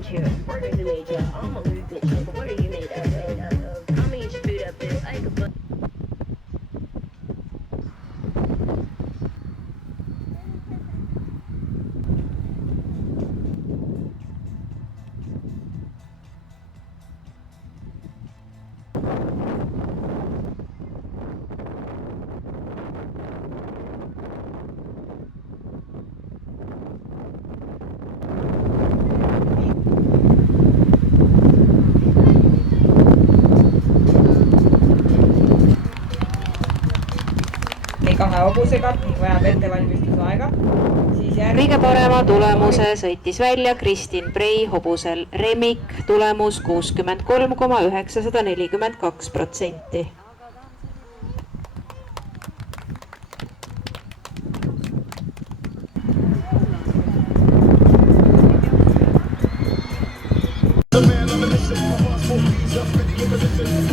armchair, burgers who made you. I'm a little bitch, but what are you made of? I'm gonna eat your food up there like a butt. Kahe hobusega ning vajab ettevalmistusaega. Kõige parema tulemuse sõitis välja Kristin Prei hobusel. Remik tulemus 63,942%. The man on the mission, my heart's for ease up, ready in position.